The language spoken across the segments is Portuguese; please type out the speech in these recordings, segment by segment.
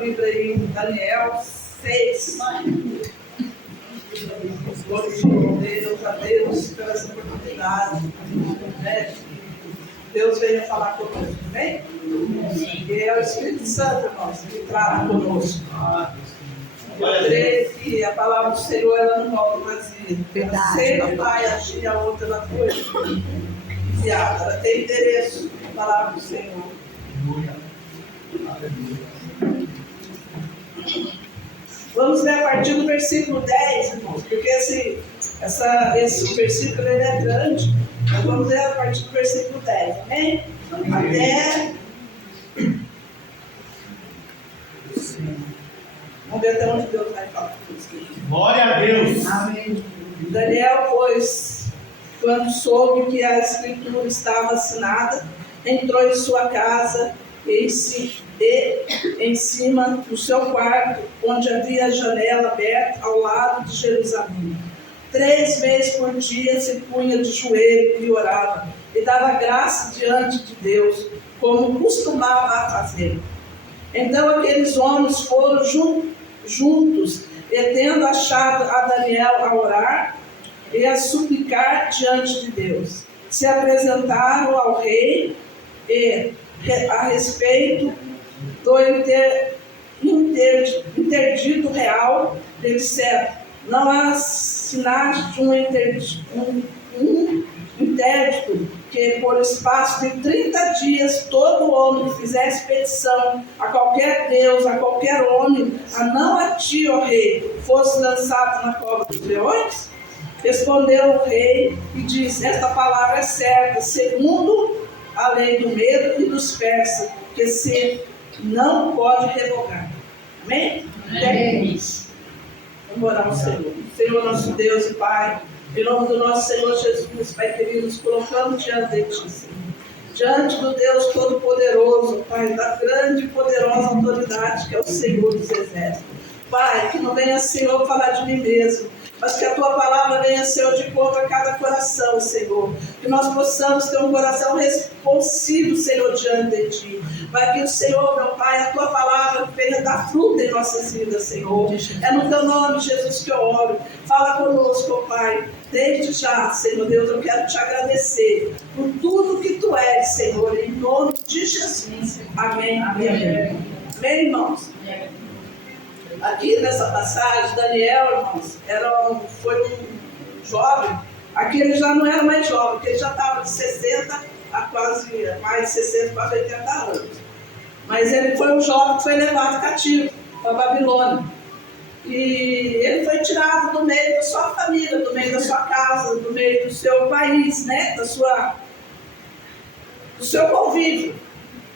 Bíblia aí em Daniel 6. Glória a Deus pela essa oportunidade, né? Deus venha falar conosco, amém? E é o Espírito Santo, irmãos, que trata conosco. Eu creio que a palavra do Senhor, ela não volta vazia. Ela sempre vai agir a outra na coisa enviada. Ela tem endereço, a palavra do Senhor. Vamos ler a partir do versículo 10, irmãos, porque esse versículo ele é grande. Então vamos ler a partir do versículo 10, amém? Até... Vamos ver até onde Deus vai falar. Glória a Deus. Amém. Daniel, pois, quando soube que a escritura estava assinada, entrou em sua casa e em cima do seu quarto, onde havia a janela aberta ao lado de Jerusalém. 3 vezes por dia se punha de joelho e orava, e dava graça diante de Deus, como costumava fazer. Então aqueles homens foram juntos, e tendo achado a Daniel a orar e a suplicar diante de Deus, se apresentaram ao rei e, a respeito do interdito real, lhe disseram: não assinaste um interdito que por espaço de 30 dias todo homem que fizesse petição a qualquer Deus, a qualquer homem, a não a ti, ó rei, fosse lançado na cova dos leões? Respondeu o rei e disse: esta palavra é certa, segundo a lei do Medo e dos persas, que se não pode revogar. Amém? Amém. Vamos orar ao Senhor. Senhor nosso Deus e Pai, em nome do nosso Senhor Jesus, Pai querido, nos colocamos diante de Ti, Senhor. Diante do Deus Todo-Poderoso, Pai, da grande e poderosa autoridade que é o Senhor dos Exércitos. Pai, que não venha, Senhor, falar de mim mesmo, mas que a Tua palavra venha, Senhor, de encontro a cada coração, Senhor. Que nós possamos ter um coração responsivo, Senhor, diante de Ti. Para que o Senhor, meu Pai, a Tua palavra venha dar fruto em nossas vidas, Senhor. É no Teu nome, Jesus, que eu oro. Fala conosco, Pai. Desde já, Senhor Deus, eu quero Te agradecer por tudo que Tu és, Senhor, em nome de Jesus. Amém. Amém, amém irmãos? Aqui nessa passagem, Daniel, irmãos, foi um jovem. Aqui ele já não era mais jovem, porque ele já estava de 60 a quase mais de 60, quase 80 anos. Mas ele foi um jovem que foi levado cativo para a Babilônia. E ele foi tirado do meio da sua família, do meio da sua casa, do meio do seu país, né? Do seu convívio.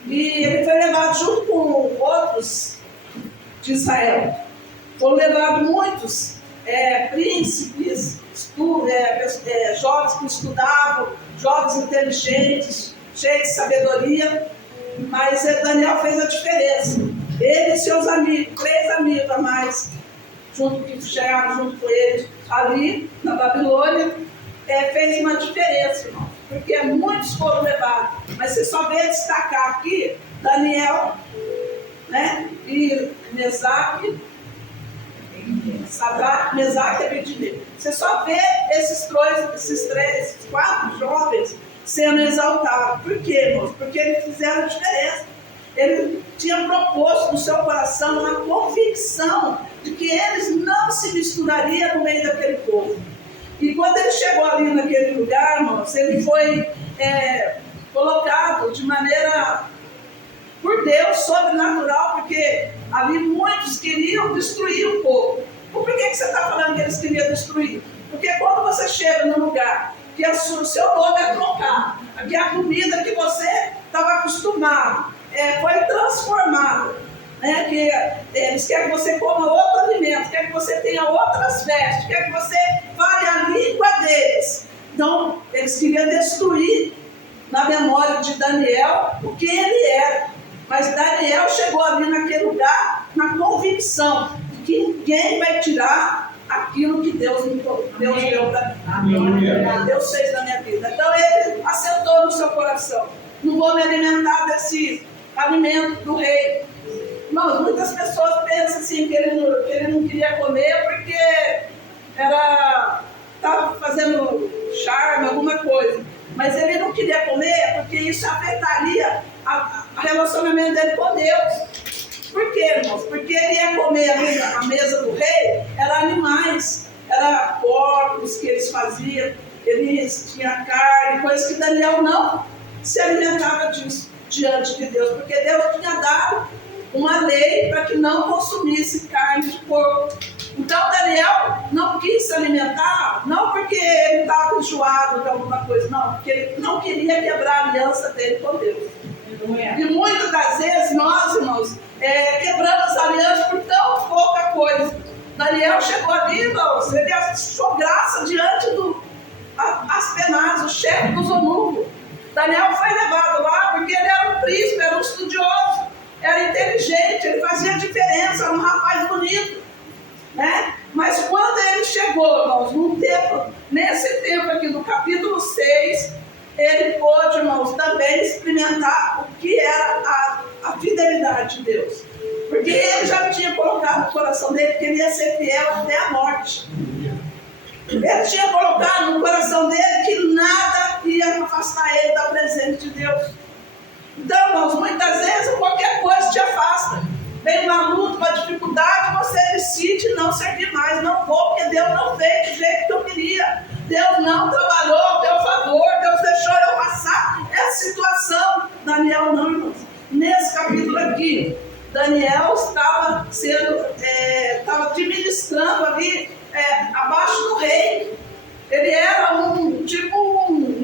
E ele foi levado junto com outros de Israel. Foram levados muitos príncipes, jovens que estudavam, jovens inteligentes, cheios de sabedoria, mas Daniel fez a diferença. Ele e seus amigos, 3 amigos a mais, que chegaram junto com ele ali na Babilônia, fez uma diferença, irmão, porque muitos foram levados, mas você só vê destacar aqui Daniel, né? E Mesaque, Sadraque, Mesaque e Abednego. Você só vê esses 4 jovens sendo exaltados. Por quê, irmãos? Porque eles fizeram a diferença. Ele tinha proposto no seu coração uma convicção de que eles não se misturariam no meio daquele povo. E quando ele chegou ali naquele lugar, irmãos, ele foi colocado de maneira, por Deus, sobrenatural, porque ali muitos queriam destruir o povo. Por que você está falando que eles queriam destruir? Porque quando você chega num lugar que o seu nome é trocado, que a comida que você estava acostumado foi transformada, né? Que eles querem que você coma outro alimento, querem que você tenha outras vestes, querem que você fale a língua deles. Então, eles queriam destruir na memória de Daniel o que ele era. Mas Daniel chegou ali naquele lugar na convicção de que ninguém vai tirar aquilo que Deus deu para mim. Deus fez na minha vida. Então ele assentou no seu coração: não vou me alimentar desse alimento do rei. Irmãos, muitas pessoas pensam assim que ele não queria comer porque estava fazendo charme, alguma coisa. Mas ele não queria comer porque isso afetaria o relacionamento dele com Deus. Por quê, irmãos? Porque ele ia comer a mesa do rei, eram animais, eram porcos que eles faziam, eles tinham carne, coisas que Daniel não se alimentava disso diante de Deus, porque Deus tinha dado uma lei para que não consumisse carne de porco. Então Daniel não quis se alimentar, não porque ele estava enjoado de alguma coisa, não, porque ele não queria quebrar a aliança dele com Deus. E muitas das vezes nós, irmãos, quebramos alianças por tão pouca coisa. Daniel chegou ali, irmãos, ele achou graça diante do Aspenaz, o chefe dos eunucos. Daniel foi levado lá porque ele era um príncipe, era um estudioso, era inteligente, ele fazia diferença, era um rapaz bonito, né? Mas quando ele chegou, irmãos, nesse tempo aqui do capítulo 6, ele pôde, irmãos, também experimentar o que era a fidelidade de Deus. Porque ele já tinha colocado no coração dele que ele ia ser fiel até a morte. Ele tinha colocado no coração dele que nada ia afastar ele da presença de Deus. Então, irmãos, muitas vezes qualquer coisa te afasta. Vem uma luta, uma dificuldade, você decide não servir mais. Não vou, porque Deus não fez do jeito que eu queria. Deus não trabalhou a meu favor, Deus deixou eu passar essa situação. Daniel não, irmãos. Nesse capítulo aqui, Daniel estava administrando ali abaixo do rei. Ele era um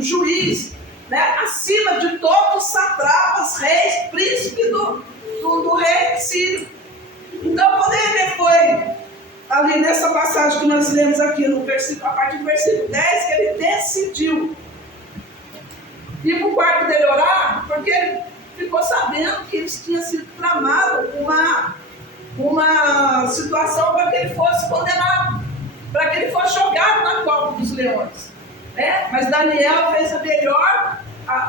juiz, né, acima de todos os satrapas, reis, príncipes do rei sírio. Então, quando ele foi ali nessa passagem que nós lemos aqui, a partir do versículo 10, que ele decidiu ir para o quarto dele orar, porque ele ficou sabendo que eles tinham sido tramado uma situação para que ele fosse condenado, para que ele fosse jogado na cova dos leões, né? Mas Daniel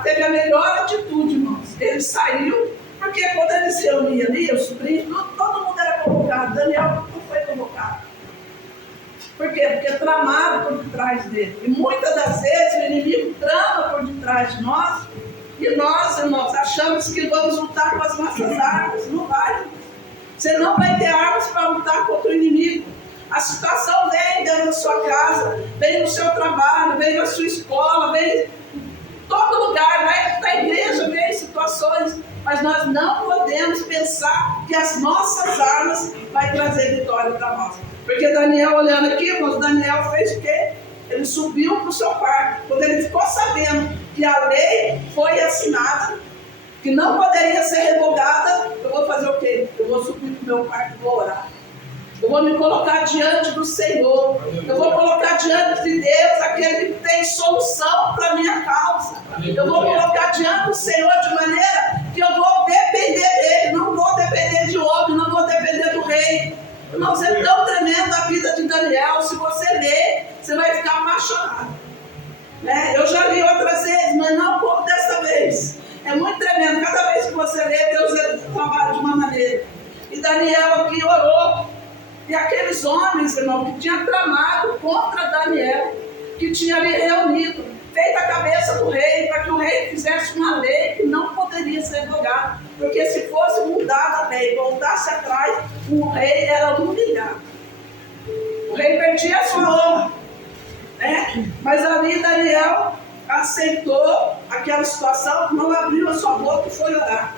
teve a melhor atitude, irmãos. Ele saiu, porque quando ele se reunia ali, os príncipes, todo mundo era convocado. Daniel não foi convocado. Por quê? Porque tramaram por detrás dele. E muitas das vezes o inimigo trama por detrás de nós, e nós, irmãos, achamos que vamos lutar com as nossas armas. Não vai. Você não vai ter armas para lutar contra o inimigo. A situação vem dentro da sua casa, vem no seu trabalho, vem na sua escola, vem em todo lugar, vai na igreja, vem em situações, mas nós não podemos pensar que as nossas armas vão trazer vitória para nós. Porque Daniel, olhando aqui, irmãos, Daniel fez o quê? Ele subiu para o seu quarto. Quando ele ficou sabendo que a lei foi assinada, que não poderia ser revogada, eu vou fazer o quê? Eu vou subir para o meu quarto e vou orar. Eu vou me colocar diante do Senhor. Eu vou colocar diante de Deus aquele que tem solução para a minha causa. Eu vou colocar diante do Senhor de maneira que eu vou depender dele. Não vou depender de homem, não vou depender do rei. Irmãos, é tão tremenda a vida de Daniel. Se você ler, você vai ficar apaixonado, né? Eu já li outras vezes, mas não como dessa vez. É muito tremendo. Cada vez que você lê, Deus trabalha de uma maneira. E Daniel aqui orou. E aqueles homens, irmão, que tinham tramado contra Daniel, que tinha ali reunido, feito a cabeça do rei, para que o rei fizesse uma lei que não poderia ser revogada. Porque se fosse mudada a lei, voltasse atrás, o rei era humilhado. O rei perdia a sua honra, né? Mas ali Daniel aceitou aquela situação, não abriu a sua boca e foi orar.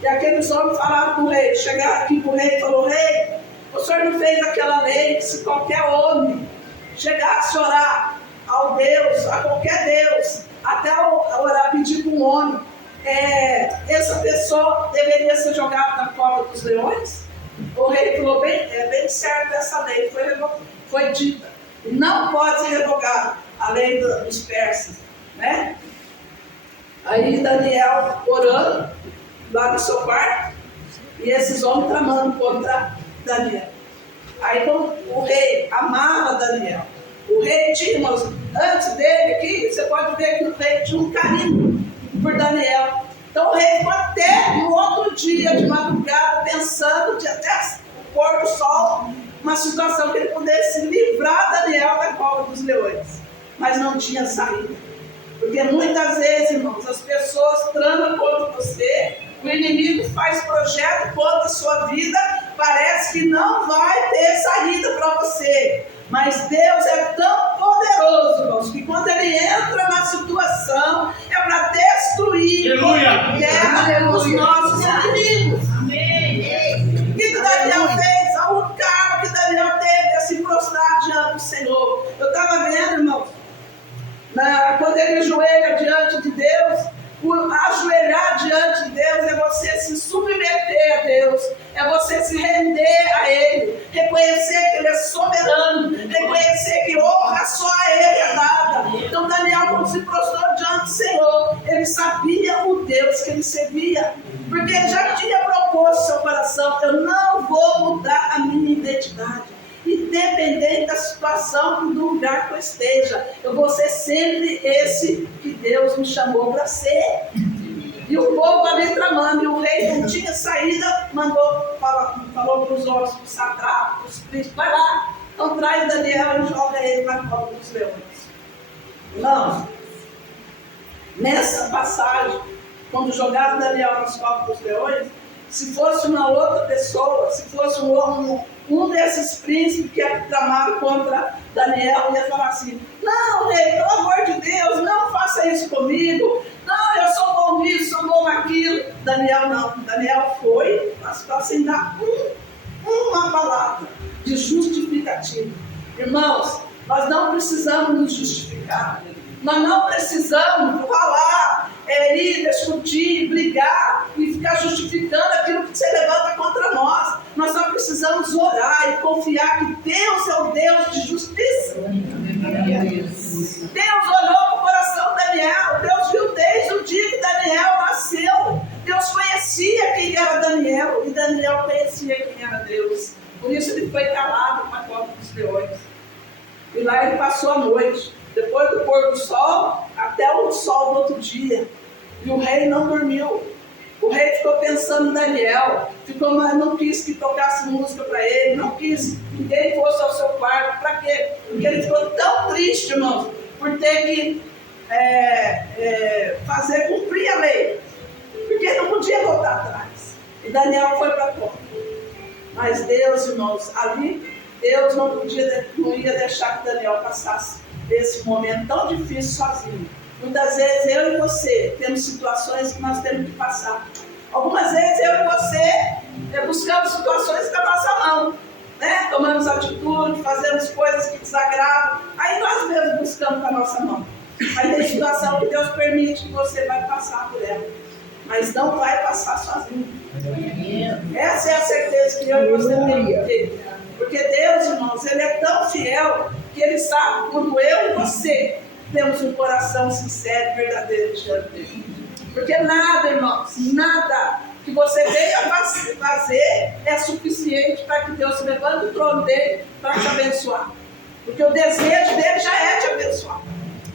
E aqueles homens falaram com o rei, chegaram aqui para o rei e falou: rei, o senhor não fez aquela lei que se qualquer homem chegasse a orar ao Deus, a qualquer Deus, até orar, pedir para um homem, essa pessoa deveria ser jogada na cova dos leões? O rei falou: bem certo essa lei, foi dita. Não pode ser revogada a lei dos persas, né? Aí Daniel orando lá no seu quarto, e esses homens tramando contra Daniel. Aí o rei amava Daniel. O rei tinha, irmãos, antes dele aqui, você pode ver que o rei tinha um carinho por Daniel. Então o rei ficou até no outro dia, de madrugada, pensando, de até o pôr do sol, uma situação que ele pudesse livrar Daniel da cova dos leões. Mas não tinha saída. Porque muitas vezes, irmãos, as pessoas tramam contra você, o inimigo faz projeto contra a sua vida, parece que não vai ter saída para você. Mas Deus é tão poderoso, irmãos, que quando Ele entra na situação, é para destruir a guerra dos nossos inimigos. O que Daniel fez? A única arma que Daniel teve é se prostrar diante do Senhor. Eu estava vendo, irmãos, quando ele ajoelha diante de Deus, ajoelhar diante de Deus é você se submeter a Deus, é você se render a Ele, reconhecer que Ele é soberano, reconhecer que honra só a Ele é dada. Então Daniel, quando se prostrou diante do Senhor, ele sabia o Deus que ele servia, porque ele já tinha proposto seu coração: eu não vou mudar a minha identidade. Independente da situação e do lugar que eu esteja, eu vou ser sempre esse que Deus me chamou para ser. E o povo ali tramando, e o rei não tinha saída, falou para os outros, para os satrapas, para os príncipes: vai lá, então traz Daniel e joga ele na cova dos leões. Não. Nessa passagem, quando jogaram Daniel nas covas dos leões, se fosse uma outra pessoa, se fosse um desses príncipes que tramaram contra Daniel, ia falar assim: não, rei, pelo amor de Deus, não faça isso comigo, não, eu sou bom nisso, sou bom naquilo. Daniel não, Daniel foi para sem dar uma palavra de justificativa. Irmãos, nós não precisamos nos justificar, nós não precisamos falar, ir discutir, brigar e ficar justificando aquilo que se levanta contra nós. Nós só precisamos orar e confiar que Deus é o Deus de justiça. Deus olhou para o coração de Daniel, Deus viu desde o dia que Daniel nasceu. Deus conhecia quem era Daniel e Daniel conhecia quem era Deus. Por isso ele foi calado para a cova dos leões. E lá ele passou a noite, depois do pôr do sol, até o sol do outro dia. E o rei não dormiu. O rei ficou pensando em Daniel, não quis que tocasse música para ele, não quis que ninguém fosse ao seu quarto. Para quê? Porque ele ficou tão triste, irmãos, por ter que fazer cumprir a lei, porque não podia voltar atrás. E Daniel foi para a cova. Mas Deus, irmãos, ali Deus não ia deixar que Daniel passasse esse momento tão difícil sozinho. Muitas vezes eu e você temos situações que nós temos que passar. Algumas vezes eu e você buscamos situações com a nossa mão, né? Tomamos atitude, fazemos coisas que desagradam, aí nós mesmos buscamos com a nossa mão. Mas tem situação que Deus permite que você vai passar por ela, mas não vai passar sozinho. Essa é a certeza que eu e você temos que ter. Porque Deus, irmãos, Ele é tão fiel que Ele sabe quando eu e você temos um coração sincero e verdadeiro diante dele. Porque nada, irmãos, nada que você venha fazer é suficiente para que Deus se levante do trono dele para te abençoar. Porque o desejo dele já é te abençoar.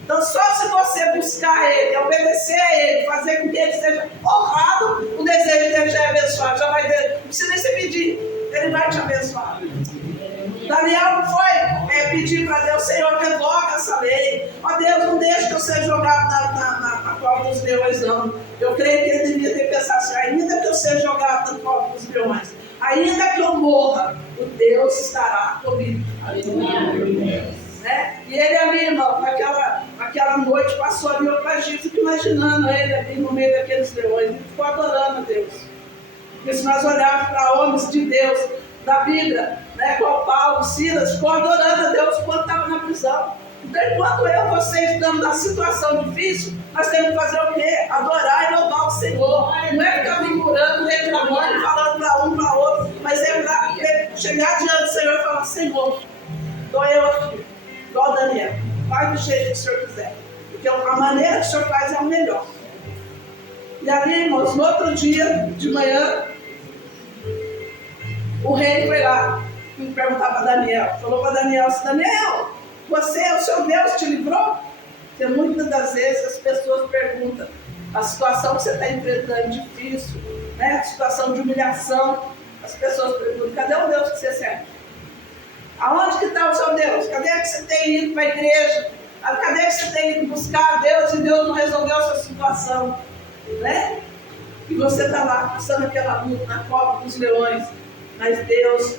Então só se você buscar ele, obedecer a ele, fazer com que ele seja honrado, o desejo dele já é abençoado. Já vai ter, não precisa nem se pedir, ele vai te abençoar. Daniel não foi pedir para Deus: Senhor, revoga essa lei. Ó Deus, não deixe que eu seja jogado na cova dos leões, não. Eu creio que ele devia ter pensado assim: ainda que eu seja jogado na cova dos leões, ainda que eu morra, o Deus estará comigo. Né? E ele ali, irmão, naquela noite passou ali para Egito, fico imaginando ele ali no meio daqueles leões, ele ficou adorando a Deus. Porque se nós olharmos para homens de Deus da Bíblia, né, como Paulo, Silas, ficou adorando a Deus quando estava na prisão. Então, enquanto eu e você estamos na situação difícil, nós temos que fazer o quê? Adorar e louvar o Senhor. Não é ficar murmurando, reclamando, falando para um, para outro, mas é para chegar diante do Senhor e falar: Senhor, estou eu aqui, igual Daniel, faz do jeito que o Senhor quiser, porque a maneira que o Senhor faz é a melhor. E ali, irmãos, no outro dia de manhã, o rei foi lá e perguntar para Daniel, falou para Daniel assim: Daniel, o seu Deus te livrou? Porque muitas das vezes as pessoas perguntam: A situação que você está enfrentando difícil, né? A situação de humilhação. As pessoas perguntam, cadê o Deus que você serve? Aonde que está o seu Deus? Cadê que você tem ido para a igreja? Cadê que você tem ido buscar a Deus e Deus não resolveu a sua situação? Né? E você está lá passando aquela luta na cova dos leões. Mas Deus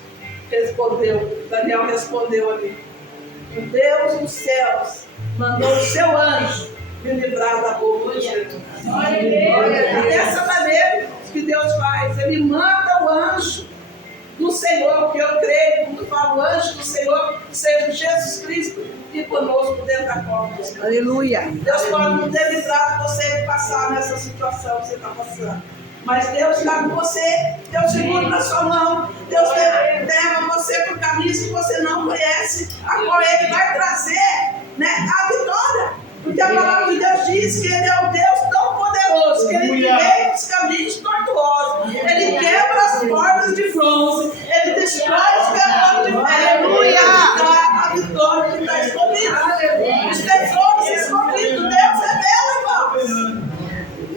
respondeu, Daniel respondeu ali. O Deus dos céus mandou o seu anjo me livrar da boca dos leões. É dessa maneira que Deus faz. Ele manda o anjo do Senhor, que eu creio, quando falo anjo do Senhor, seja Jesus Cristo e conosco dentro da cova. Aleluia. Deus pode não ter livrado você de passar nessa situação que você está passando. Mas Deus está com você, Deus segura na sua mão, Deus leva você por caminhos que você não conhece, a qual Ele vai trazer, né, a vitória. Porque a palavra de Deus diz que Ele é um Deus tão poderoso, que Ele quebra os caminhos tortuosos, Ele quebra as portas de bronze, Ele destrói os ferros de ferro, Ele dá a vitória que está escondida. Os tesouros escondidos, Deus revela, irmãos.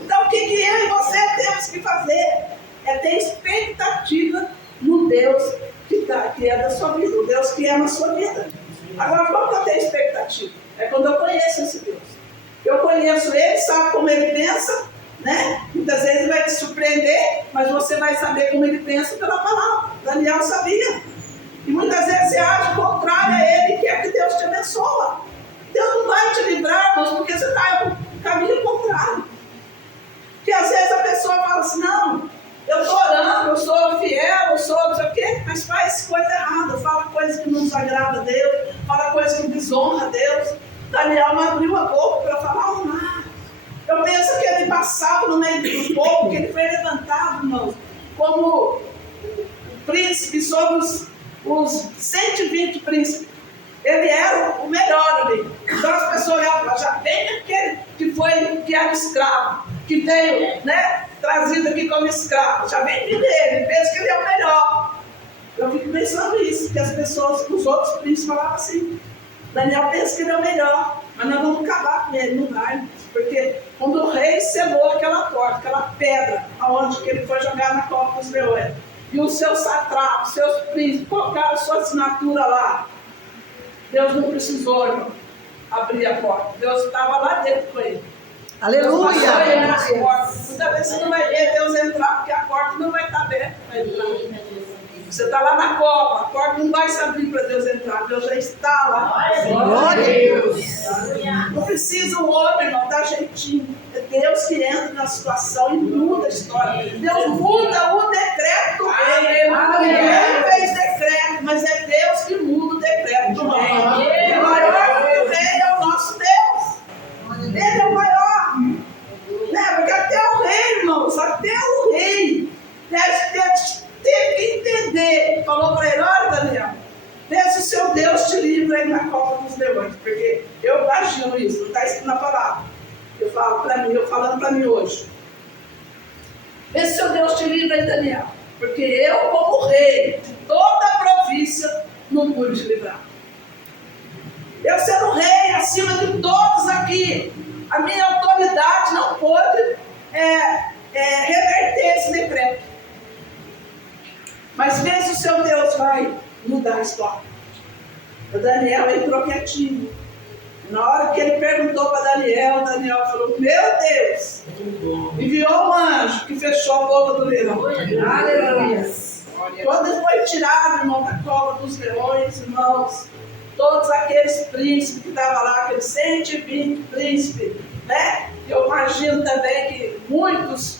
Então o que eu e você temos que fazer? É ter expectativa no Deus que é da sua vida, o Deus que ama a sua vida. Agora, como que eu tenho expectativa? É quando eu conheço esse Deus. Eu conheço Ele, sabe como Ele pensa, né? Muitas vezes Ele vai te surpreender, mas você vai saber como Ele pensa pela palavra. Daniel sabia. E muitas vezes você age contrário a Ele e quer que Deus te abençoe. Deus não vai te livrar, irmãos, porque você está no caminho contrário. Porque às vezes a pessoa fala assim, não, eu estou orando, eu sou fiel, eu sou não sei o quê, mas faz coisa errada, fala coisa que não desagrada a Deus, fala coisa que desonra a Deus. Daniel não abriu a boca para falar nada. Eu penso que ele passava no meio do povo, que ele foi levantado, irmãos, como príncipe sobre os 120 príncipes. Ele era o melhor ali. Então as pessoas olhavam, já vem aquele que era escravo, que veio, né, trazido aqui como escravo, já vem dele, pensa que ele é o melhor. Eu fico pensando isso, que as pessoas, os outros príncipes falavam assim, Daniel pensa que ele é o melhor, mas nós vamos acabar com ele, não vai. Porque quando o rei selou aquela porta, aquela pedra, aonde que ele foi jogar na cova dos leões, e os seus satrapos, seus príncipes, colocaram a sua assinatura lá, Deus não precisou, irmão, abrir a porta. Deus estava lá dentro com ele. Aleluia. Muitas vezes você não vai ver Deus entrar, porque a porta não vai estar aberta para entrar. Você está lá na cova, a porta não vai se abrir para Deus entrar, Deus já está lá. Glória a Deus. Não precisa o homem, irmão, dar jeitinho. É Deus que entra na situação e muda a história. Deus muda o decreto do rei. Ele fez decreto, mas é Deus que muda o decreto do rei. O maior que o rei é o nosso Deus. Ele é o maior. Né? Porque até o rei, irmãos, até o rei teve que entender. Falou para ele, olha, Daniel, vê se o seu Deus te livra aí na cova dos leões. Porque eu imagino isso, não está escrito na palavra. Eu falo para mim, eu falando para mim hoje. Vê se o seu Deus te livra aí, Daniel. Porque eu, como rei de toda a província, não pude te livrar. Eu sendo rei acima de todos aqui, a minha autoridade não pôde reverter esse decreto. Mas vê se o seu Deus vai mudar a história. O Daniel entrou quietinho. Na hora que ele perguntou para Daniel, Daniel falou, meu Deus, enviou um anjo que fechou a boca do leão. Aleluia. Quando ele foi tirado, irmão, da cova dos leões, irmãos, todos aqueles príncipes que estavam lá, aqueles 120 príncipes, né? Eu imagino também que muitos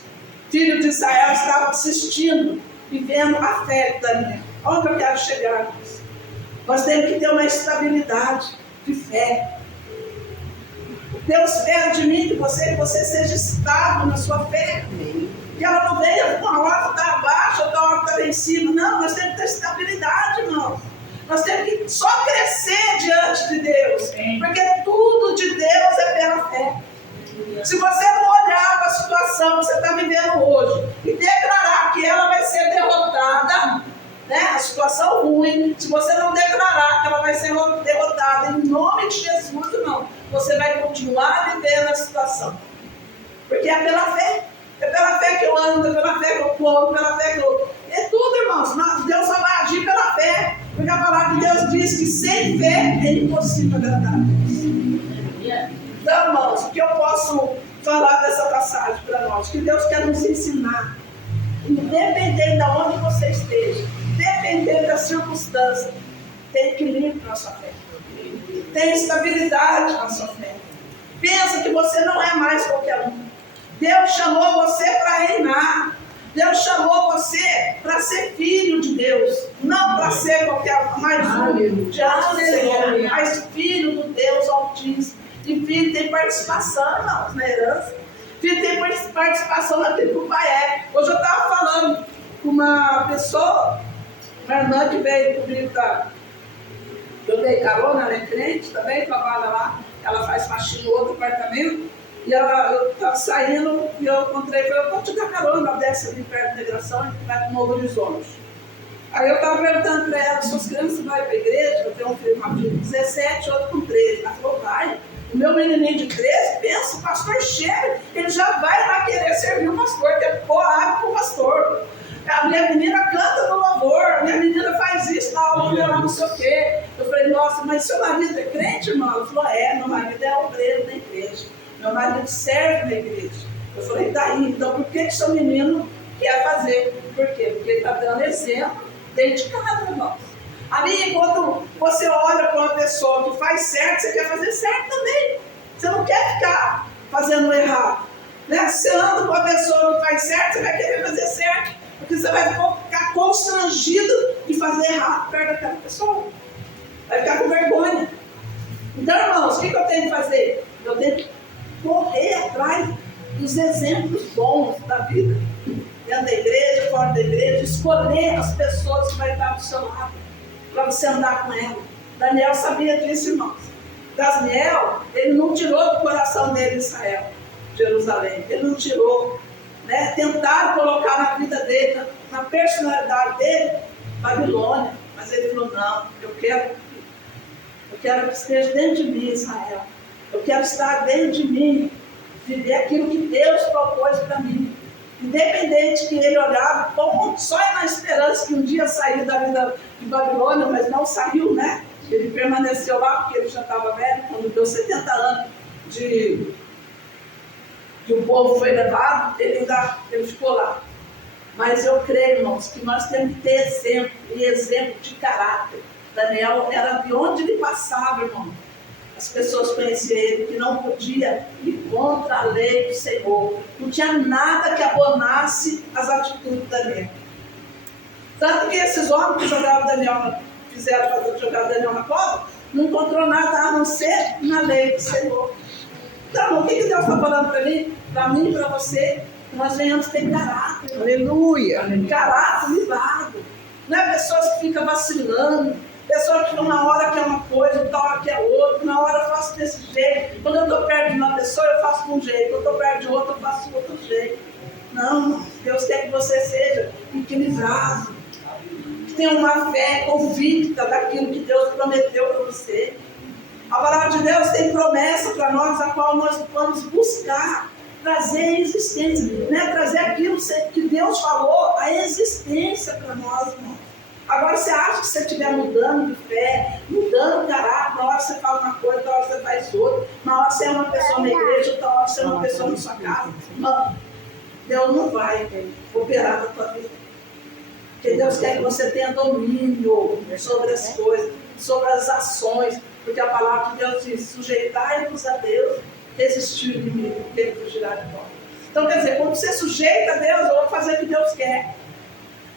filhos de Israel estavam assistindo e vendo a fé de Daniel. Onde eu quero chegar, irmãos? Nós temos que ter uma estabilidade de fé. Deus espera de mim que você seja estável na sua fé. Que ela não venha uma hora está abaixo, outra hora está lá em cima. Não, nós temos que ter estabilidade, irmão. Nós temos que só crescer diante de Deus. Porque tudo de Deus é pela fé. Se você não olhar para a situação que você está vivendo hoje e declarar que ela vai ser derrotada, né? A situação ruim, se você não declarar que ela vai ser derrotada em nome de Jesus, não, você vai continuar vivendo a situação. Porque é pela fé. É pela fé que eu ando, é pela fé que eu como, pela fé que eu... É tudo, irmãos. Deus só vai agir pela fé. Porque a palavra de Deus diz que sem fé é impossível agradar a Deus. Então, irmãos, o que eu posso falar dessa passagem para nós? Que Deus quer nos ensinar. Independente de onde você esteja, independente da circunstância, tem equilíbrio na sua fé. Tem estabilidade na sua fé. Pensa que você não é mais qualquer um. Deus chamou você para reinar. Deus chamou você para ser filho de Deus. Não para ser qualquer mais um diante do Senhor, mas filho do Deus Altíssimo. E filho tem participação, irmãos, na herança. Filho tem participação naquilo que o pai é. Hoje eu estava falando com uma pessoa, uma irmã que veio comigo eu dei carona, ela é crente também, trabalha lá. Ela faz faxina no outro apartamento. E eu estava saindo e eu encontrei e falei, eu vou te dar carona, ela desce ali perto da integração e vai para o Novo Horizonte. Aí eu estava perguntando para ela, suas crianças vão para a igreja? Eu tenho um filho de 17, outro com 13. Ela falou, vai. O meu menininho de 13, pensa, o pastor chega, ele já vai lá querer servir o pastor, quer pôr água para o pastor. A minha menina canta no louvor, a minha menina faz isso na aula dela, não sei o quê. Eu falei, nossa, mas seu marido é crente, irmão? Ela falou, meu marido é obreiro da igreja. Meu marido serve na igreja. Eu falei, tá aí, então por que seu menino quer fazer? Por quê? Porque ele está dando exemplo dentro de casa, irmãos. Ali, quando você olha para uma pessoa que faz certo, você quer fazer certo também. Você não quer ficar fazendo errado. Né? Você anda com uma pessoa que faz certo, você vai querer fazer certo. Porque você vai ficar constrangido de fazer errado perto daquela pessoa. Vai ficar com vergonha. Então, irmãos, o que eu tenho que fazer? Eu tenho que correr atrás dos exemplos bons da vida. Dentro da igreja, fora da igreja, escolher as pessoas que vão estar do seu lado, para você andar com ela. Daniel sabia disso, irmãos. Daniel, ele não tirou do coração dele Israel, Jerusalém. Ele não tirou. Né? Tentaram colocar na vida dele, na personalidade dele, Babilônia. Mas ele falou, não, eu quero que esteja dentro de mim, Israel. Eu quero estar dentro de mim, viver aquilo que Deus propôs para mim. Independente que ele olhava, só na esperança que um dia saiu da vida de Babilônia, mas não saiu, né? Ele permaneceu lá porque ele já estava velho, quando deu 70 anos que o povo foi levado, ele ficou lá. Mas eu creio, irmãos, que nós temos que ter exemplo de caráter. Daniel era de onde ele passava, irmão. As pessoas conheciam ele, que não podia ir contra a lei do Senhor. Não tinha nada que abonasse as atitudes de Daniel. Tanto que esses homens que fizeram para jogar Daniel na cova, não encontrou nada a não ser na lei do Senhor. Então, o que Deus está falando para mim e para você? Que nós venhamos ter caráter. Aleluia. Caráter livado. Não é pessoas que ficam vacilando. Pessoas que uma hora quer uma coisa, outra hora quer outra, na hora eu faço desse jeito. Quando eu estou perto de uma pessoa, eu faço de um jeito. Quando eu estou perto de outra, eu faço de outro jeito. Não, Deus quer que você seja equilibrado. Tenha uma fé convicta daquilo que Deus prometeu para você. A palavra de Deus tem promessa para nós, a qual nós vamos buscar trazer a existência. Né? Trazer aquilo que Deus falou, a existência para nós, irmãos. Agora você acha que você estiver mudando de fé, mudando de caráter, na hora você fala uma coisa, na hora você faz outra, na hora você é uma pessoa na igreja, outra hora você é uma pessoa na sua casa. Não, Deus não vai operar na tua vida. Porque Deus quer que você tenha domínio sobre as coisas, sobre as ações, porque a palavra de Deus diz, sujeitai-vos a Deus, resistir o inimigo, porque ele fugirá de nós. Então quer dizer, quando você sujeita a Deus, eu vou fazer o que Deus quer.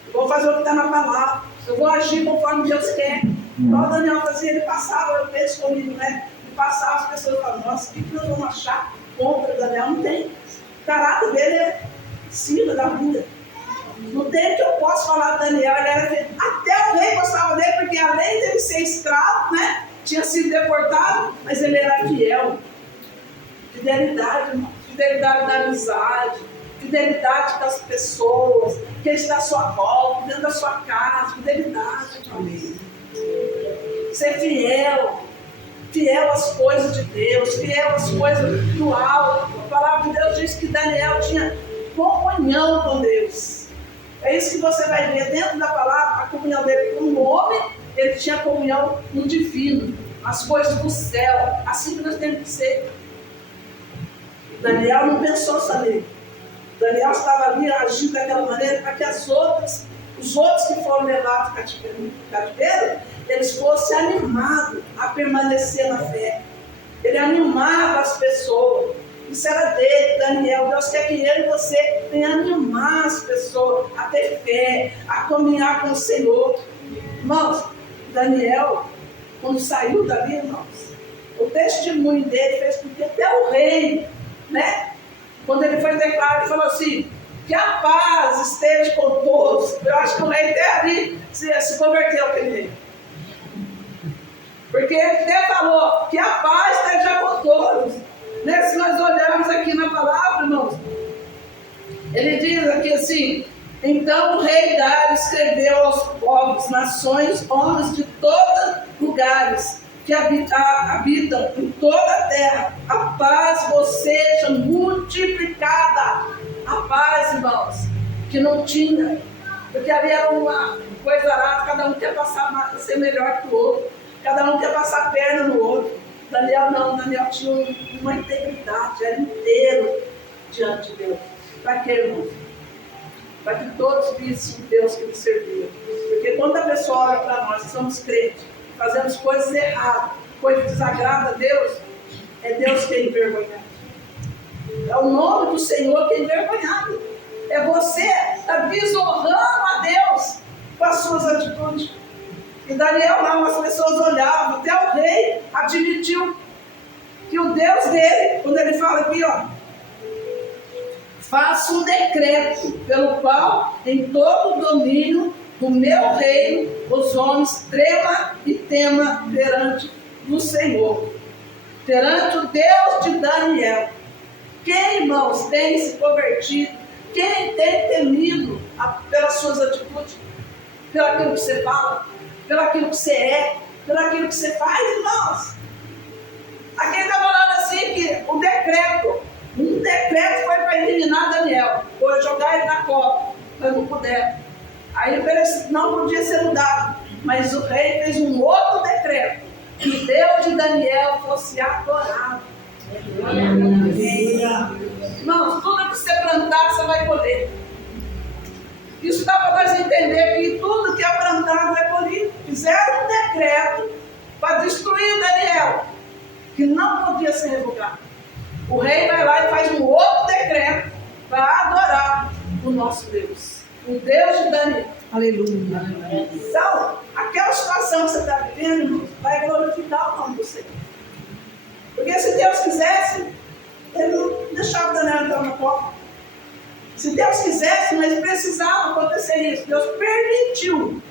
Eu vou fazer o que está na palavra. Eu vou agir conforme Deus quer. Igual o Daniel fazia, ele passava, eu penso comigo, né? Ele passava, as pessoas falavam, nossa, o que nós vamos achar contra o Daniel? Não tem. O caráter dele é cima da vida. Não tem que eu posso falar do Daniel. Ele era, até o rei gostava dele, porque além dele ser escravo, né? Tinha sido deportado, mas ele era fiel. Fidelidade, irmão. Fidelidade da amizade. Fidelidade com as pessoas, que está à sua volta, dentro da sua casa, fidelidade, amém. Ser fiel às coisas de Deus, fiel às coisas do alto. palavra de Deus diz que Daniel tinha comunhão com Deus. É isso que você vai ver dentro da palavra, a comunhão dele como homem, ele tinha comunhão no divino, as coisas do céu, assim que nós temos que ser. Daniel não pensou só nele. Daniel estava ali agindo daquela maneira para que os outros que foram levados para o cativeiro, eles fossem animados a permanecer na fé. Ele animava as pessoas. Isso era dele, Daniel. Deus quer que ele e você venha animar as pessoas a ter fé, a caminhar com o Senhor. Irmãos, Daniel, quando saiu dali, irmãos, o testemunho dele fez com que até o rei, né? Quando ele foi declarado, ele falou assim: que a paz esteja com todos. Eu acho que o rei até ali se converteu aquele rei. Porque ele até falou que a paz esteja com todos. Né? Se nós olharmos aqui na palavra, irmãos, ele diz aqui assim: então o rei Dário escreveu aos povos, nações, homens de todos lugares que habitam em toda a terra, a paz vos seja multiplicada. A paz, irmãos, que não tinha, porque ali era uma coisa lá, cada um quer passar, ser melhor que o outro, cada um quer passar a perna no outro. Daniel não, Daniel tinha uma integridade, era inteiro diante de Deus. Para quê, irmãos? Para que todos vissem o Deus que eles serviam. Porque quando a pessoa olha para nós, somos crentes, fazemos coisas erradas, coisas que desagradam a Deus, é Deus que é envergonhado. É o nome do Senhor que é envergonhado. É você estar desonrando a Deus com as suas atitudes. E Daniel não, as pessoas olhavam, até o rei admitiu que o Deus dele, quando ele fala aqui, ó, faça um decreto pelo qual em todo o domínio do meu reino os homens tremam e temam perante o Senhor, perante o Deus de Daniel. Quem, irmãos, tem se convertido? Quem tem temido pelas suas atitudes? Pelo aquilo que você fala? Pelo aquilo que você é? Pelo aquilo que você faz, irmãos? Aqui está falando assim que um decreto foi para eliminar Daniel, foi jogar ele na cova, mas não puderam. Aí não podia ser mudado, mas o rei fez um outro decreto, que o Deus de Daniel fosse adorado. Irmãos, tudo que você plantar, você vai colher. Isso dá para nós entender que tudo que é plantado é colhido. Fizeram um decreto para destruir Daniel, que não podia ser revogado. O rei vai lá e faz um outro decreto para adorar o nosso Deus, o Deus de Daniel. Aleluia. Então, aquela situação que você está vivendo, irmão, vai glorificar o nome do Senhor. Porque se Deus quisesse, ele não deixava Daniel entrar na cova. Se Deus quisesse, mas precisava acontecer isso. Deus permitiu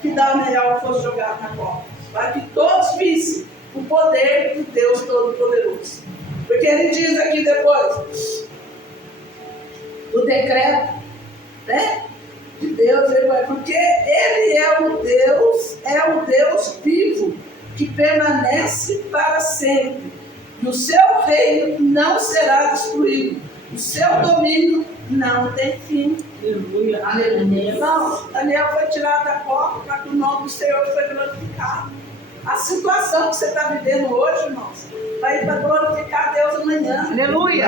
que Daniel fosse jogado na cova, para que todos vissem o poder de Deus Todo-Poderoso. Porque ele diz aqui depois, o decreto, né, de Deus, porque ele é o Deus vivo, que permanece para sempre. E o seu reino não será destruído. O seu domínio não tem fim. Aleluia. Aleluia. Não, Daniel foi tirado da cova para que o nome do Senhor foi glorificado. A situação que você está vivendo hoje, irmãos, vai para glorificar a Deus amanhã. Aleluia.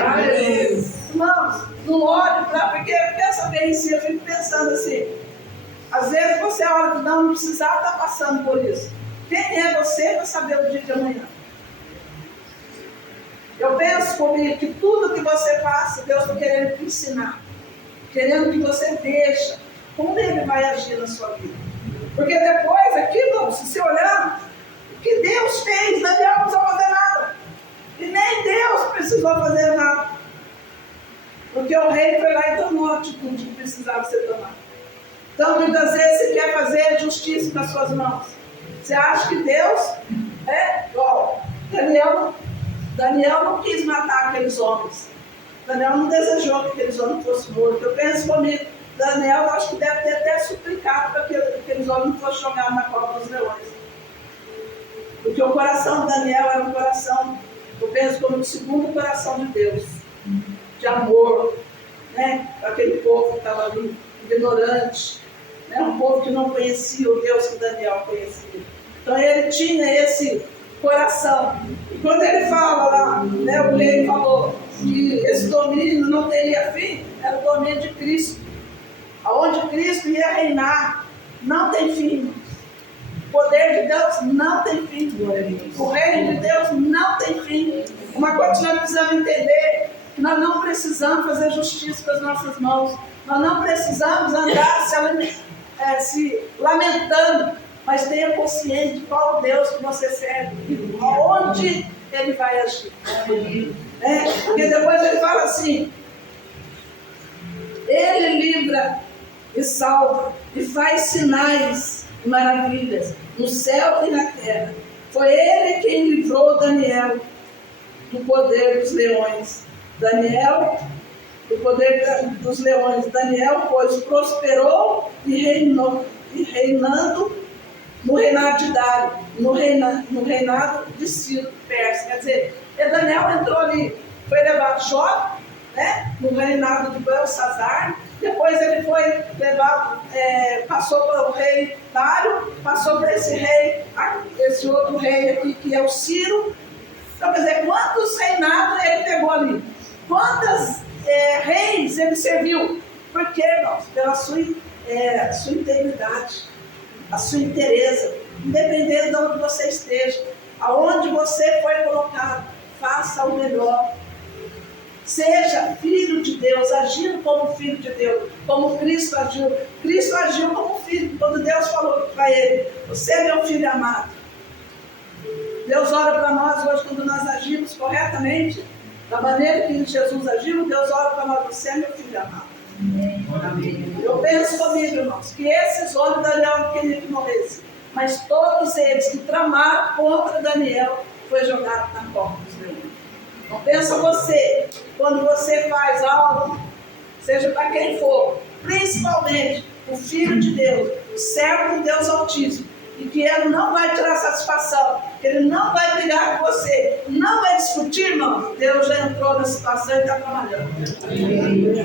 Irmãos, não olhe para... Porque pensa bem em si, eu fico pensando assim. Às vezes você olha que não precisava estar passando por isso. Quem é você para saber o dia de amanhã? Eu penso comigo que tudo que você passa, Deus está querendo te ensinar. Querendo que você veja como Ele vai agir na sua vida. Porque depois, aqui, irmão, se você olhar, o que Deus fez, Daniel não precisou fazer nada. E nem Deus precisou fazer nada. Porque o rei foi lá e tomou a atitude que precisava ser tomada. Então, muitas vezes você quer fazer justiça com as suas mãos. Você acha que Deus é igual. Daniel não quis matar aqueles homens. Daniel não desejou que aqueles homens fossem mortos. Eu penso comigo, Daniel acho que deve ter até suplicado para que aqueles homens não fossem jogados na cova dos leões. Porque o coração de Daniel era um coração, eu penso como o segundo coração de Deus. de amor, né? Para aquele povo que estava ali, ignorante, né? Um povo que não conhecia o Deus que Daniel conhecia. Então ele tinha esse coração. E quando ele fala lá, né, o rei falou que esse domínio não teria fim, era o domínio de Cristo. Aonde Cristo ia reinar, não tem fim. O poder de Deus não tem fim. O reino de Deus não tem fim. Uma coisa que nós precisamos entender, que nós não precisamos fazer justiça com as nossas mãos. Nós não precisamos andar se lamentando, mas tenha consciência de qual Deus que você serve e aonde Ele vai agir. Porque depois ele fala assim, Ele livra e salva e faz sinais e maravilhas no céu e na terra. Foi Ele quem livrou Daniel do poder dos leões. Daniel, do poder dos leões. Daniel, pois, prosperou e reinou, reinando no reinado de Dário, no reinado de Ciro, Pérsia. Quer dizer, Daniel entrou ali, foi levado Jó, né, no reinado de Belsazar. Depois ele foi levado, passou para o rei Dário, passou para esse outro rei aqui, que é o Ciro. Então, quer dizer, quantos reinados ele pegou ali? Quantos reis ele serviu? Por quê, irmãos? Pela sua integridade, a sua inteireza, independente de onde você esteja, aonde você foi colocado, faça o melhor. Seja filho de Deus, agindo como filho de Deus, como Cristo agiu. Cristo agiu como filho, quando Deus falou para ele, você é meu filho amado. Deus olha para nós hoje, quando nós agimos corretamente, da maneira que Jesus agiu, Deus olha para nós, você é meu filho amado. Amém. Eu penso comigo, irmãos, que esses homens Daniel não queriam que morresse, mas todos eles que tramaram contra Daniel foi jogado na porta dos leões. Então pensa você, quando você faz algo, seja para quem for, principalmente o Filho de Deus, o servo de Deus Altíssimo, e que ele não vai tirar satisfação, que ele não vai brigar com você, não vai discutir, irmão. Deus já entrou na situação e está trabalhando.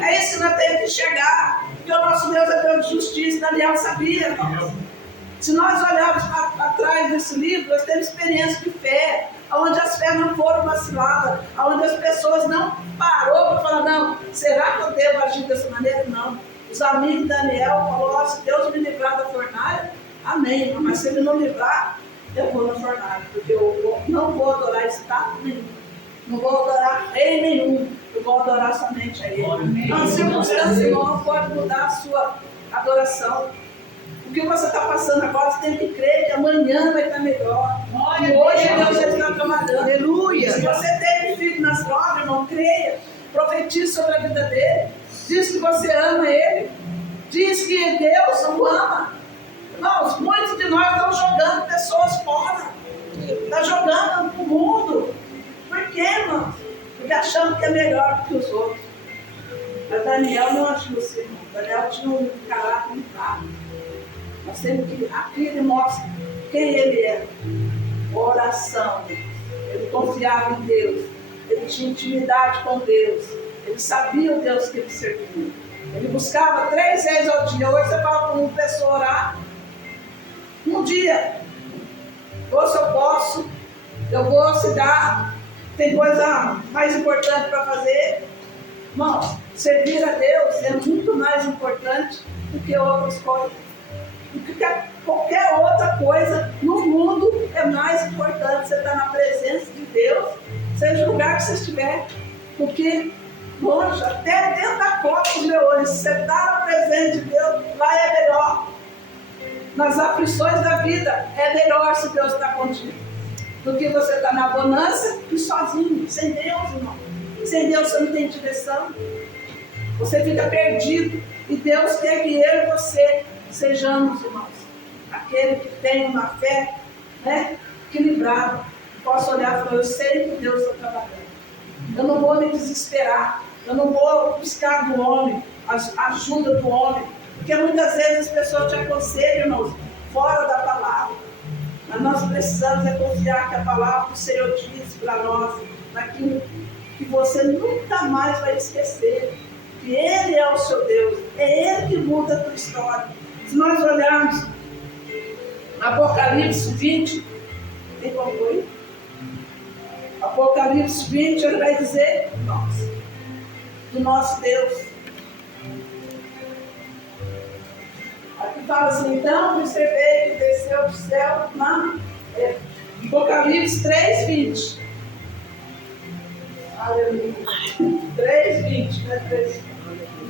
É isso que nós temos que enxergar, porque o nosso Deus é Deus de justiça. Daniel sabia, irmãos. Se nós olharmos para trás desse livro, nós temos experiência de fé, onde as fés não foram vaciladas, onde as pessoas não pararam para falar, não, será que eu devo agir dessa maneira? Não. Os amigos de Daniel falaram, se Deus me livrar da fornalha, amém, mas se ele não livrar, eu vou na fornalha, porque eu não vou adorar estado nenhum, não vou adorar rei nenhum, eu vou adorar somente a ele. Então, a circunstância não pode mudar a sua adoração. O que você está passando agora, você tem que crer que amanhã vai estar melhor. E hoje Deus já está trabalhando. Aleluia. Se você tem um filho nas drogas, irmão, creia, profetize sobre a vida dele, diz que você ama ele, diz que Deus o ama. Irmãos, muitos de nós estão jogando pessoas fora, estão jogando para o mundo. Por quê, irmãos? Porque achando que é melhor que os outros. Mas Daniel não achou assim, irmão. Daniel tinha um caráter intacto. Nós temos que, aqui ele mostra quem ele é. Oração. Ele confiava em Deus. Ele tinha intimidade com Deus. Ele sabia o Deus que ele servia. Ele buscava 3 vezes ao dia. Hoje você fala para uma pessoa orar. Um dia. Ou se eu posso, eu vou se dar. Tem coisa mais importante para fazer. Irmãos, servir a Deus é muito mais importante do que outras coisas. Porque qualquer outra coisa no mundo é mais importante. Você estar na presença de Deus, seja o lugar que você estiver. Porque longe, até dentro da cova dos leões, se você está na presença de Deus, lá é melhor. Nas aflições da vida, é melhor se Deus está contigo. Do que você estar na bonança e sozinho, sem Deus, irmão. Sem Deus você não tem direção. Você fica perdido. E Deus quer que eu e você sejamos, irmãos, aquele que tem uma fé, né, equilibrada. Posso olhar e falar, eu sei que Deus está trabalhando. Eu não vou me desesperar. Eu não vou buscar do homem, a ajuda do homem. Porque muitas vezes as pessoas te aconselham, irmãos, fora da palavra. Mas nós precisamos confiar que a palavra do Senhor diz para nós, naquilo que você nunca mais vai esquecer. Que Ele é o seu Deus. É Ele que muda a tua história. Se nós olharmos Apocalipse 20, tem como foi? Apocalipse 20, ele vai dizer do nosso Deus. Aqui fala assim, então observei que desceu do céu Apocalipse 3:20. Aleluia. 3:20, né? 3:20.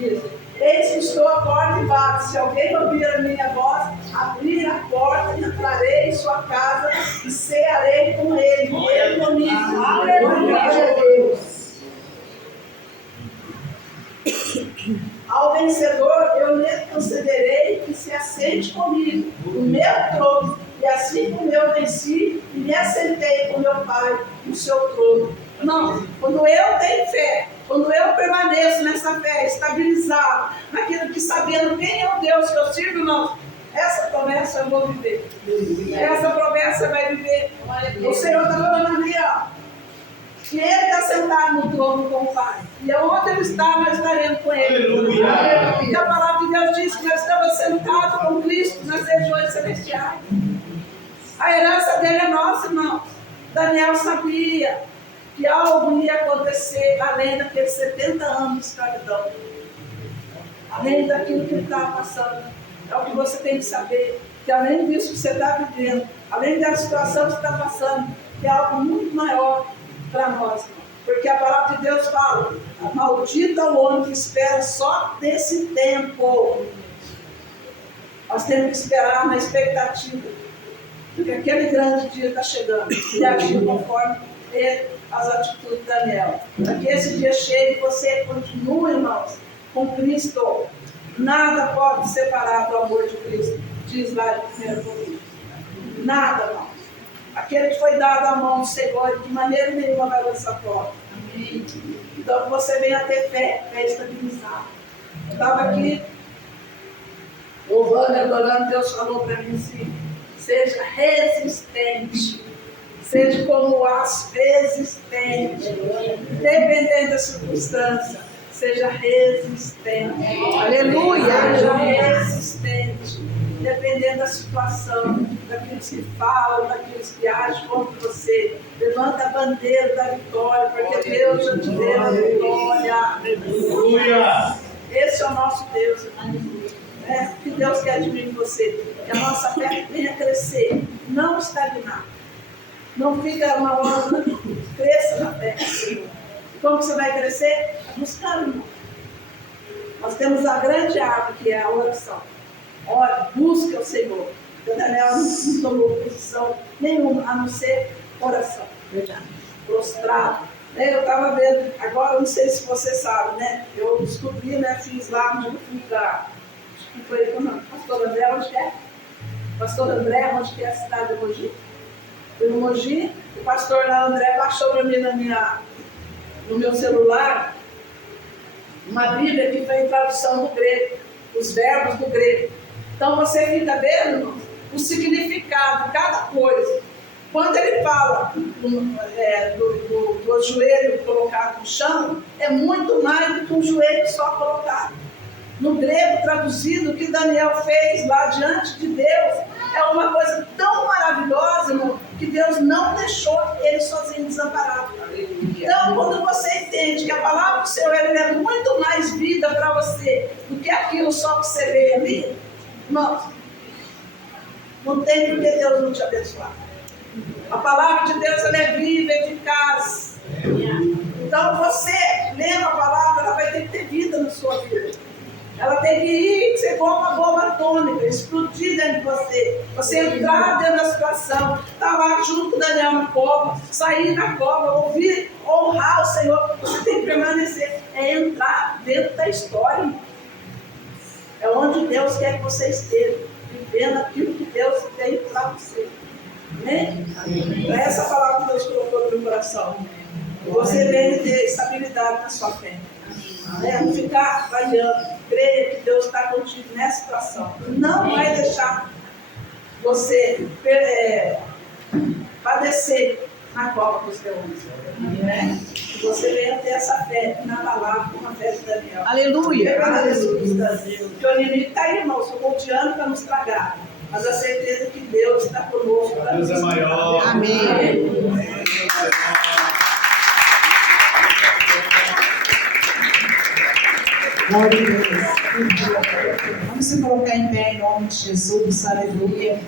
Isso. Eis que estou à porta e bato. Se alguém ouvir a minha voz, abrir a porta e entrarei em sua casa e cearei com ele. E ele comigo. Aleluia, Deus. Ao vencedor, eu lhe concederei que se assente comigo no meu trono. E assim como eu venci e me assentei com meu Pai no seu trono. Não, quando eu tenho fé, quando eu permaneço nessa fé, estabilizado, naquilo que sabendo quem é o Deus que eu sirvo, não, essa promessa eu vou viver. Essa promessa vai viver. O Senhor está falando ali, ó, que Ele está sentado no trono com o Pai. E onde Ele está, nós estaremos com Ele. Aleluia. E a palavra de Deus diz que nós estamos sentados com Cristo nas regiões celestiais. A herança dele é nossa, irmãos. Daniel sabia que algo ia acontecer além daqueles 70 anos de escravidão. Além daquilo que ele estava passando. É o que você tem que saber. Que além disso que você está vivendo, além da situação que você está passando, que é algo muito maior para nós. Porque a palavra de Deus fala, maldito é o homem que espera só desse tempo. Nós temos que esperar na expectativa. Porque aquele grande dia está chegando. E agir conforme as atitudes de Daniel. Para que esse dia chegue e você continue, irmãos, com Cristo. Nada pode separar do amor de Cristo. Diz lá em 1 Coríntios. Nada, irmãos. Aquele que foi dado à mão do Senhor, de maneira nenhuma vai lançar fora. Então você venha ter fé estabilizada. Eu estava aqui louvando, adorando, Deus falou para mim assim, seja resistente, seja como aço resistente, dependendo da circunstância, seja resistente. Aleluia. Seja resistente, dependendo da situação, daqueles que falam, daqueles que agem contra você. Levanta a bandeira da vitória, porque Deus já te deu a vitória. Aleluia. Esse é o nosso Deus. O que Deus quer de mim e você? Que a nossa fé venha crescer, não estagnar. Não fica uma hora, cresça na fé. Como você vai crescer? Buscar, irmão. Nós temos a grande árvore que é a oração. Ore, busque o Senhor. O Daniel não tomou posição nenhuma, a não ser oração. Verdade. Prostrado. Eu estava vendo, agora não sei se você sabe, né? Eu descobri, né? Fiz lá, onde eu fui para. Acho que foi com Pastor André, onde que é? Pastor André, onde que é a cidade de Mogi? Fui no Mogi, o pastor André baixou para mim no meu celular uma Bíblia que foi em tradução do grego, os verbos do grego. Então você fica vendo, irmão, o significado de cada coisa. Quando ele fala do joelho colocado no chão, é muito mais do que um joelho só colocado. No grego traduzido, o que Daniel fez lá diante de Deus é uma coisa tão maravilhosa, irmão, que Deus não deixou ele sozinho desamparado. Então, quando você entende que a palavra do Senhor é muito mais vida para você do que aquilo só que você vê ali, irmãos, não tem por que Deus não te abençoar. A palavra de Deus ela é viva, eficaz. Então você, lendo a palavra, ela vai ter que ter vida na sua vida. Ela tem que ir, ser como uma bomba atômica, explodir dentro de você. Você entrar dentro da situação, estar lá junto com Daniel na cova, sair da cova, ouvir, honrar o Senhor. Você tem que permanecer, é entrar dentro da história. É onde Deus quer que você esteja, vivendo aquilo que Deus tem para você. Amém? É essa palavra que Deus colocou no meu coração. Você deve ter estabilidade na sua fé. Não ficar variando. Creia que Deus está contigo nessa situação. Não vai deixar você padecer na cova dos leões. Né? Que você venha ter essa fé inabalável como a fé de Daniel. Aleluia. Porque o inimigo está aí, irmão, só volteando para nos tragar. Mas a certeza que Deus está conosco. Deus é maior. Amém. Glória a Deus. Vamos se colocar em pé em nome de Jesus. Aleluia.